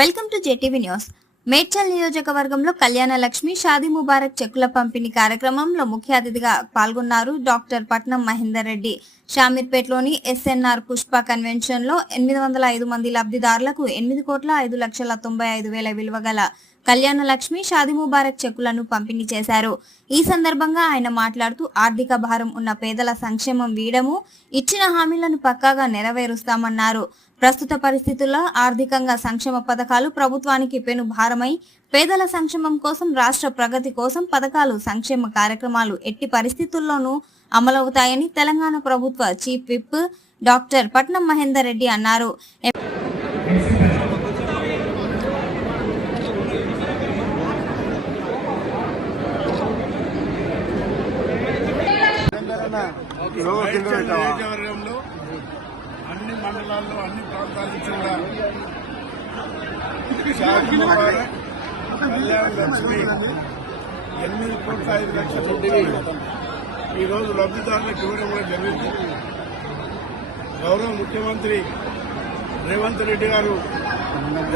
Welcome to JTV news. Medchal నియోజకవర్గంలో కళ్యాణ లక్ష్మి షాదీ ముబారక్ చెక్కుల పంపిణీ కార్యక్రమంలో ముఖ్య అతిథిగా పాల్గొన్నారు డాక్టర్ పట్నం మహేందర్ రెడ్డి. షామీర్పేటలోని ఎస్ఎన్ఆర్ పుష్ప కన్వెన్షన్ లో 805 మంది లబ్ధిదారులకు 8,05,95,000 విలువ గల కళ్యాణ లక్ష్మి షాదీ ముబారక్ చెక్కులను పంపిణీ చేశారు. ఈ సందర్భంగా ఆయన మాట్లాడుతూ ఆర్థిక భారం ఉన్న పేదల సంక్షేమం వీడము, ఇచ్చిన హామీలను పక్కాగా నెరవేరుస్తామన్నారు. ప్రస్తుత పరిస్థితుల్లో ఆర్థికంగా సంక్షేమ పథకాలు ప్రభుత్వానికి పెను భారమై పేదల సంక్షేమం కోసం, రాష్ట్ర ప్రగతి కోసం పథకాలు, సంక్షేమ కార్యక్రమాలు ఎట్టి పరిస్థితుల్లోనూ అమలవుతాయని తెలంగాణ ప్రభుత్వ చీఫ్ విప్ డాక్టర్ పట్నం మహేందర్ రెడ్డి అన్నారు. నియోజకవర్గంలో అన్ని మండలాల్లో అన్ని ప్రాంతాల నుంచి కూడా షాదీ ముబారక్ కళ్యాణ లక్ష్మి 8,05,00,000 ఈ రోజు లబ్ధిదారులకు ఇవ్వడం కూడా జరిగింది. గౌరవ ముఖ్యమంత్రి రేవంత్ రెడ్డి గారు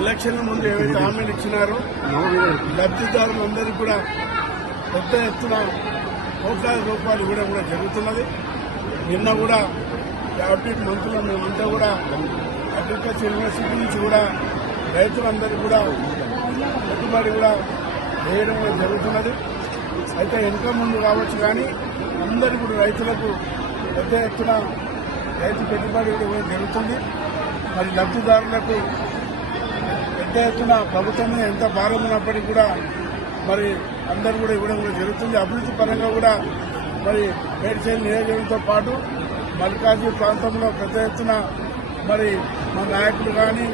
ఎలక్షన్ల ముందు ఏవైతే హామీలు ఇచ్చినారో లబ్ధిదారులందరికీ కూడా పెద్ద ఎత్తున కోట్లాది రూపాయలు ఇవ్వడం కూడా జరుగుతున్నది. నిన్న కూడా క్యాబినెట్ మంత్రులు మేమంతా కూడా అగ్రికల్చర్ యూనివర్సిటీ నుంచి కూడా రైతులందరికీ కూడా పెట్టుబడి కూడా వేయడం కూడా జరుగుతున్నది. అయితే వెనుక ముందు కావచ్చు కానీ అందరికీ కూడా రైతులకు పెద్ద ఎత్తున రైతు పెట్టుబడి కూడా జరుగుతుంది. మరి లబ్ధిదారులకు పెద్ద ఎత్తున ప్రభుత్వమే ఎంత భారం ఉన్నప్పటికీ కూడా మరి అందరూ కూడా ఇవ్వడం కూడా జరుగుతుంది. అభివృద్ధి పరంగా కూడా మరి మేడ్చల్ నియోజకవర్గంతో పాటు మల్కాజ్గిరి ప్రాంతంలో పెద్ద ఎత్తున మరి మా నాయకులు కానీ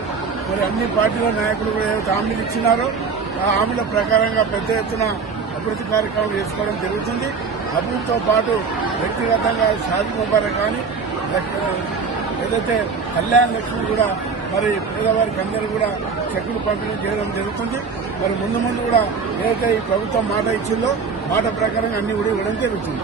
మరి అన్ని పార్టీల నాయకులు కూడా ఏవైతే హామీలు ఇచ్చినారో ఆ హామీల ప్రకారంగా పెద్ద ఎత్తున అభివృద్ధి కార్యక్రమాలు చేసుకోవడం జరుగుతుంది. అభివృద్ధితో పాటు వ్యక్తిగతంగా షాదీ ముబారక్ కానీ ఏదైతే కళ్యాణ లక్ష్మి కూడా మరి పేదవారికి అందరూ కూడా చెక్కులు పంపిణీ చేయడం జరుగుతుంది. మరి ముందు కూడా ఏదైతే ఈ ప్రభుత్వం మాట ఇచ్చిందో మాట ప్రకారంగా అన్ని కూడా ఇవ్వడం జరుగుతుంది.